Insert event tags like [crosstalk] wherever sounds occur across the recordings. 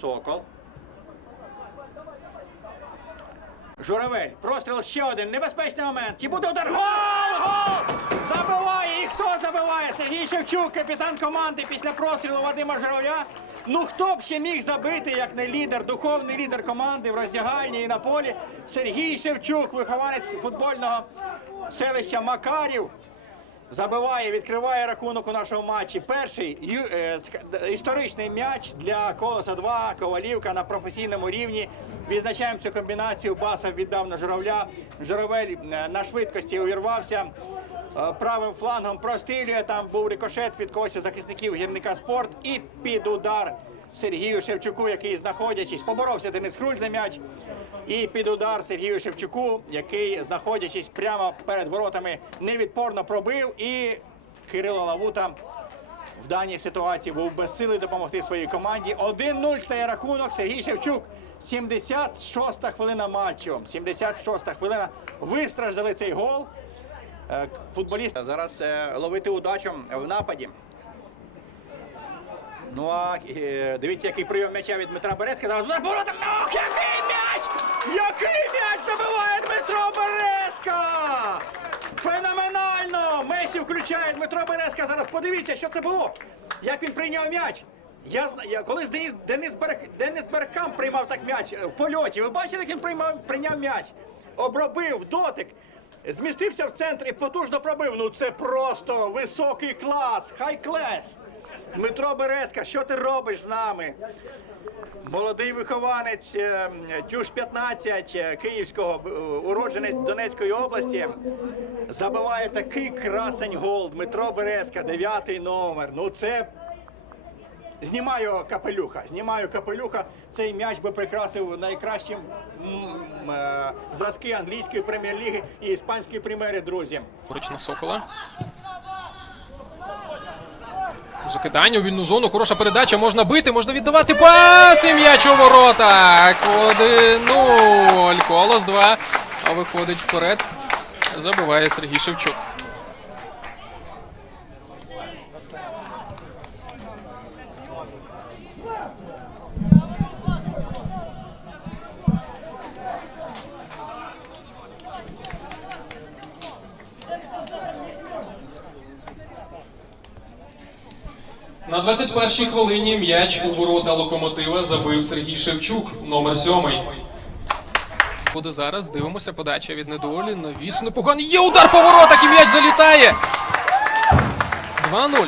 Сокол. Журавель. Простріл ще один. Небезпечний момент. Чи буде удар? Гол! Сергій Шевчук, капітан команди після прострілу Вадима Журавля. Ну хто б ще міг забити, як не лідер, духовний лідер команди в роздягальні і на полі. Сергій Шевчук, вихованець футбольного селища Макарів. Забиває, відкриває рахунок у нашому матчі. Перший ю- е, історичний м'яч для Колоса 2 Ковалівка на професійному рівні. Відзначаємо цю комбінацію. Басов віддав на журавля. Журавель е, на швидкості увірвався. Е, Правим флангом прострілює. Там був рикошет від когось захисників гірника спорт. І під удар Сергію Шевчуку, який знаходячись, поборовся Денис Хруль за м'яч. І під удар Сергію Шевчуку, який, знаходячись прямо перед воротами, невідпорно пробив. І Кирило Лавута в даній ситуації був безсилий допомогти своїй команді. 1-0 стає рахунок. Сергій Шевчук. 76-та хвилина матчу. 76-та хвилина. Вистраждали цей гол. Е, Футболіст зараз е, ловити удачу в нападі. Ну а е, дивіться, який прийом м'яча від Дмитра Березка. Зараз удар поворотом. Ох, який м'яч! Який м'яч забиває Дмитро Березка! Феноменально! Месі включає Дмитро Березка. Зараз подивіться, що це було. Як він прийняв м'яч. Я знаю, колись Денис, Денис, Берег, Денис Берегкам приймав так м'яч в польоті. Ви бачили, як він приймав, прийняв м'яч? Обробив дотик. Змістився в центр і потужно пробив. Ну це просто високий клас, хай-клес. Дмитро Березка, що ти робиш з нами? Молодий вихованець е, Тюш 15 е, Київського, е, уродженець Донецької області. Забиває такий красень гол. Дмитро Березка, дев'ятий номер. Ну це знімаю капелюха. Знімаю капелюха. Цей м'яч би прикрасив найкращі м, е, зразки англійської прем'єр-ліги і іспанської прем'єри, друзі. Поруч на Сокола. Закидання у вільну зону. Хороша передача. Можна бити, можна віддавати пас. І м'яч у воротах. 1-0. Колос 2. А виходить вперед. Забиває Сергій Шевчук. 21-й хвилині м'яч у ворота локомотива забив Сергій Шевчук, номер 7. Буде зараз. Дивимося. Подача від недолі. Навіс непоганий. Є удар по воротах і м'яч залітає. 2-0.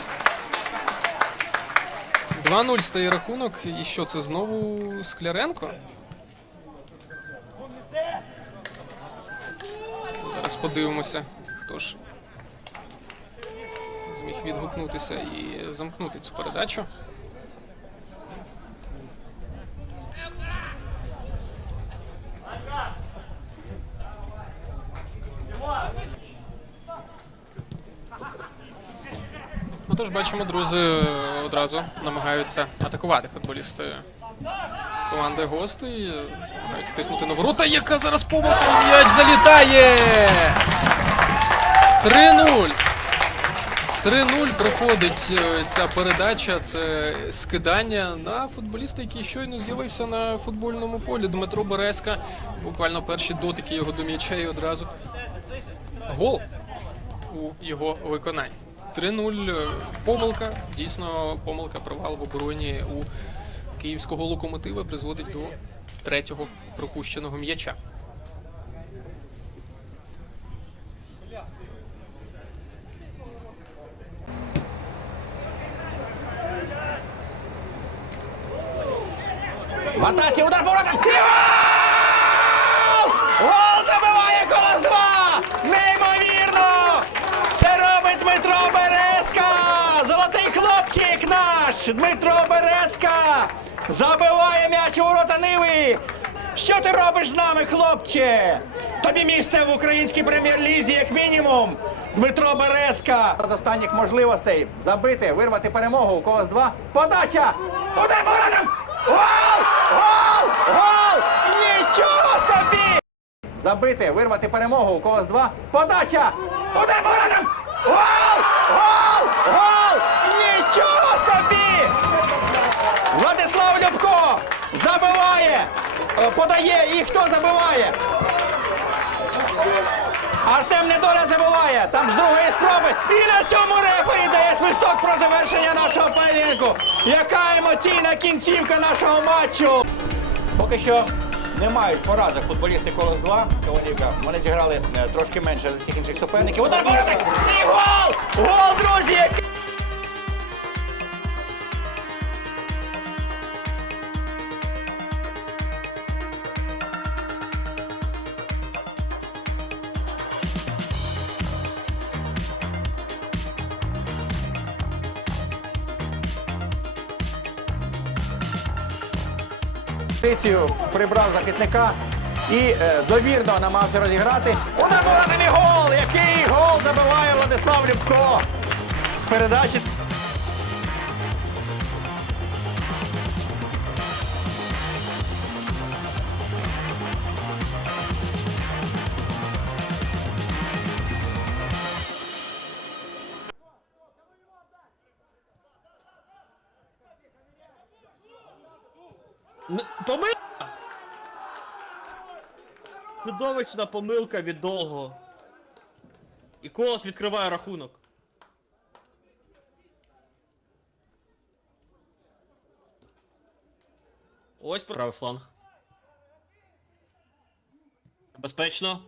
2-0 стає рахунок. І що це знову Скляренко? Зараз подивимося, хто ж зміг відгукнутися і замкнути цю передачу. Отож, бачимо, друзі одразу намагаються атакувати футболісти команди гостей. Намагаються тиснути на ворота. Яка зараз помилка? М'яч залітає! 3-0. 3-0 проходить е, ця передача. Це скидання на футболіста, який щойно з'явився на футбольному полі. Дмитро Березка. Буквально перші дотики його до м'яча і одразу гол у його виконанні. 3-0 е, помилка. Дійсно, помилка провал в обороні у київського локомотива призводить до третього пропущеного м'яча. В атаці удар поворотом. І Гол! Гол забиває колос 2! Неймовірно! Це робить Дмитро Березка! Золотий хлопчик наш! Дмитро Березка! Забиває м'яч у ворота Ниви! Що ти робиш з нами, хлопче? Тобі місце в українській прем'єр-лізі, як мінімум. Дмитро Березка з останніх можливостей забити, вирвати перемогу. У колос 2. Подача! Удар поворотом! Гол! Гол! Гол! Нічого собі! Забити, вирвати перемогу. У когось два. Подача! Удар поворотом! Гол! Гол! Гол! Нічого собі! Владислав Любко забиває! Е, Подає і хто забиває? Артем Недоля забиває. Там з другої спроби. І на цьому репері дає свисток про завершення нашого поєдинку. Яка емоційна кінцівка нашого матчу. Поки що не мають поразок футболісти Колос 2. Ковалівка. Вони зіграли е, трошки менше за всіх інших суперників. Удар боротик! І гол! Гол, друзі! Позицію прибрав захисника і е, довірно намагався розіграти. Удар і гол! Який гол забиває Владислав Любко з передачі. Помилка! Чудовищна помилка від довго. І колос відкриває рахунок. Ось правий фланг. Безпечно.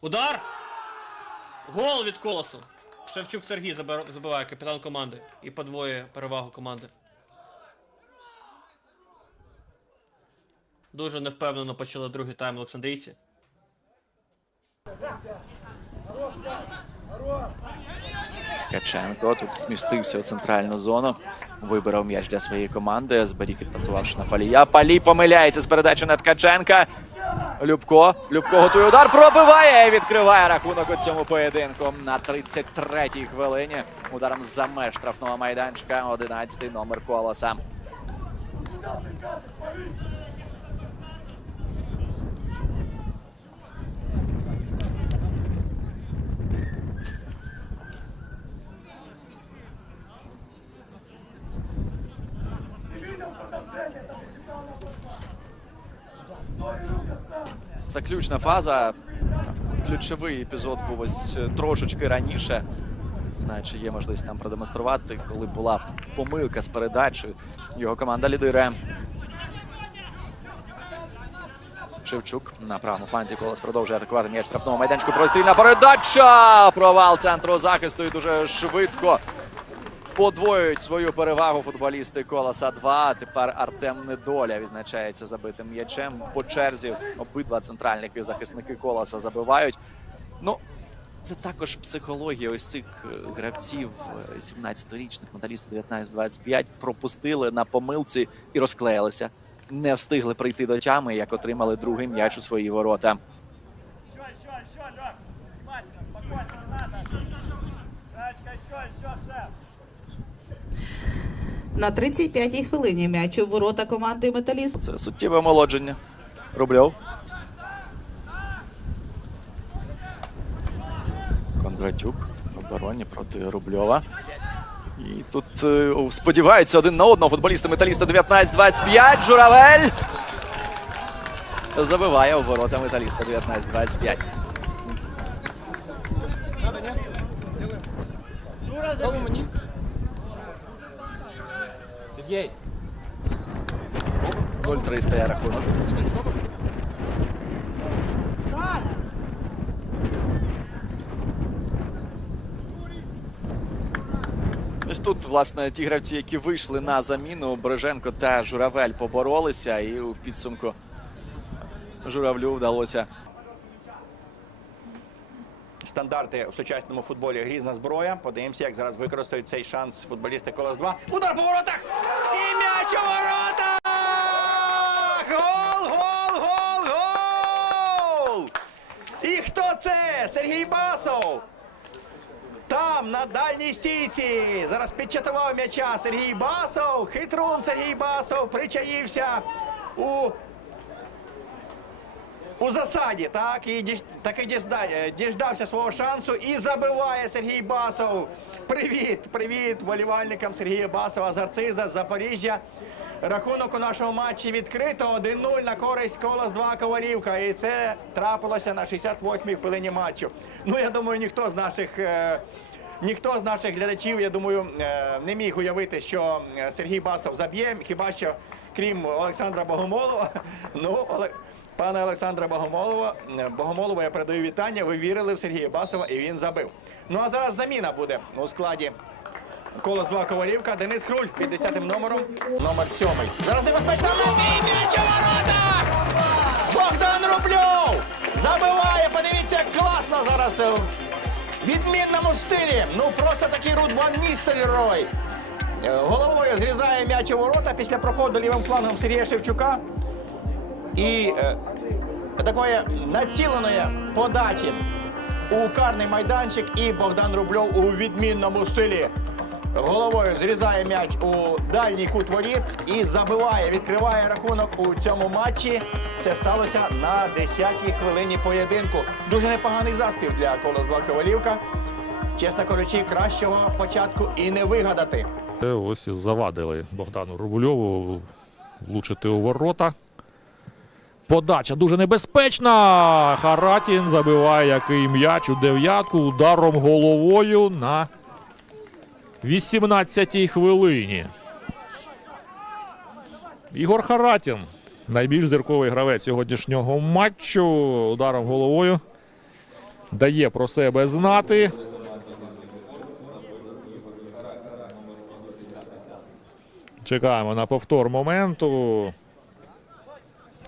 Удар! Гол від колосу. Шевчук Сергій забиває капітан команди і подвоює перевагу команди. Дуже невпевнено почали другий тайм Олександрійці. Ткаченко тут змістився у центральну зону. Вибирав м'яч для своєї команди. Зберіг, відпасувавши на Палія. Палій помиляється з передачі на Ткаченка. Любко. Любко готує удар. Пробиває і відкриває рахунок у цьому поєдинку на 33-й хвилині. Ударом за меж штрафного майданчика. 11-й номер колоса. Заключна фаза. Ключовий епізод був ось е, трошечки раніше. Знаю, чи є можливість там продемонструвати, коли була помилка з передачею. Його команда лідирує. Шевчук на правому фланзі колос продовжує атакувати м'яч штрафного майданчику. Прострільна передача! Провал центру захисту і дуже швидко подвоюють свою перевагу футболісти колоса 2. Тепер Артем Недоля відзначається забитим м'ячем. По черзі обидва центральних півзахисники колоса забивають. Ну, це також психологія ось цих е, гравців е, 17-річних, металістів 19-25 пропустили на помилці і розклеїлися. Не встигли прийти до тями, як отримали другий м'яч у свої ворота. На 35-й хвилині м'яч у ворота команди Металіст. Це суттєве омолодження. Рубльов. Кондратюк в обороні проти Рубльова. І тут е, сподіваються один на одного футболісти металіста 19-25. Журавель. Забиває у ворота металіста 19-25. 0-3 стає рахунок. Ось тут, власне, ті гравці, які вийшли на заміну, Береженко та Журавель поборолися, і у підсумку Журавлю вдалося Стандарти в сучасному футболі грізна зброя. Подивимося, як зараз використають цей шанс футболісти Колос 2. Удар по воротах! І м'яч у воротах! Гол, гол, гол, гол! І хто це? Сергій Басов! Там, на дальній стійці, зараз підчатував м'яча Сергій Басов. Хитрун Сергій Басов причаївся у у засаді, так і діж- діжда- е, діждався свого шансу і забиває Сергій Басов. Привіт, привіт болівальникам Сергія Басова з Арциза, з Запоріжжя. Рахунок у нашому матчі відкрито 1-0 на користь Колос 2 Ковалівка. І це трапилося на 68-й хвилині матчу. Ну я думаю, ніхто з наших. е, Ніхто з наших глядачів, я думаю, е, не міг уявити, що е, Сергій Басов заб'є, хіба що крім Олександра Богомолова. [laughs] Ну, Оле- пане Олександра Богомолова, е, Богомолова, я передаю вітання. Ви вірили в Сергія Басова і він забив. Ну а зараз заміна буде у складі Колос 2 Ковалівка. Денис Хруль 50 номером, номер 7. Зараз небезпечна у! Богдан Рубльов! Забиває, подивіться, класно зараз в відмінному стилі. Ну просто такий Рут Ван Ністельрой. Е, Головою зрізає м'яч у ворота після проходу лівим флангом Сергія Шевчука. І е, такої націленої подачі у карний майданчик і Богдан Рубльов у відмінному стилі. Головою зрізає м'яч у дальній кут воріт і забиває, відкриває рахунок у цьому матчі. Це сталося на 10-й хвилині поєдинку. Дуже непоганий заспів для Колос Ковалівка. Чесно кажучи, кращого початку і не вигадати. Ось завадили Богдану Рубульову влучити у ворота. Подача дуже небезпечна. Харатін забиває який м'яч у дев'ятку ударом головою на 18-й хвилині. Ігор Харатін. Найбільш зірковий гравець сьогоднішнього матчу. Ударом головою дає про себе знати. Чекаємо на повтор моменту.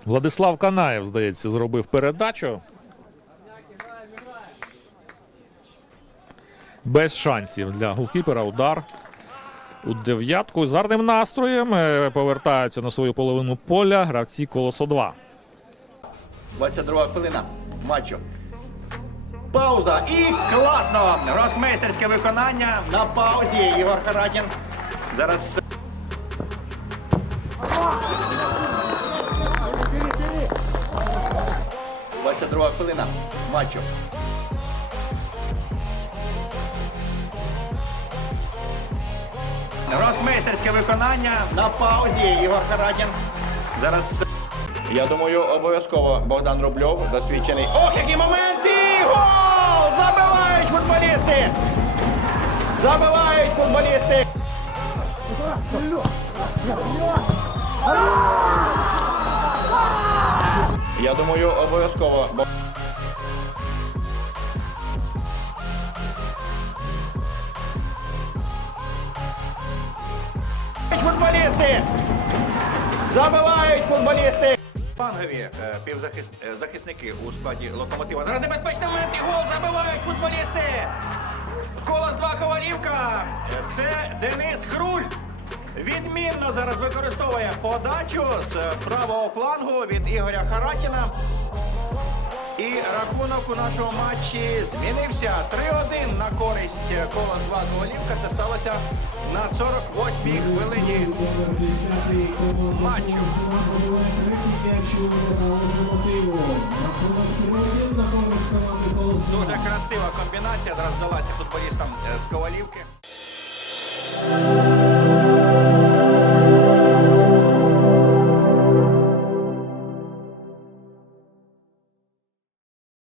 Владислав Канаєв, здається, зробив передачу. Без шансів для голкіпера. Удар у дев'ятку. З гарним настроєм е, повертаються на свою половину поля гравці Колосо 2. 22 хвилина матчу. Пауза і класно! Росмейстерське виконання на паузі. Ігор Харатін. Зараз. Друга хвилина матчу. Росмейстерське виконання на паузі. Ігор Харатін. Зараз. Я думаю, обов'язково Богдан Рубльов досвідчений. Ох, які моменти! Гол! Забивають футболісти! Забивають футболісти! Я думаю, обов'язково. Футболісти! Забивають футболісти! Фангові е, півзахисники у складі локомотива. Зараз небезпечний момент і гол забивають футболісти. Колос 2 Ковалівка. Е, Це Денис Хруль. Відмінно зараз використовує подачу з правого флангу від Ігоря Харатіна. І рахунок у нашому матчі змінився 3-1 на користь Колос 2 Ковалівка. Це сталося на 48-й хвилині матчу. Дуже красива комбінація зараз вдалася футболістам з Ковалівки.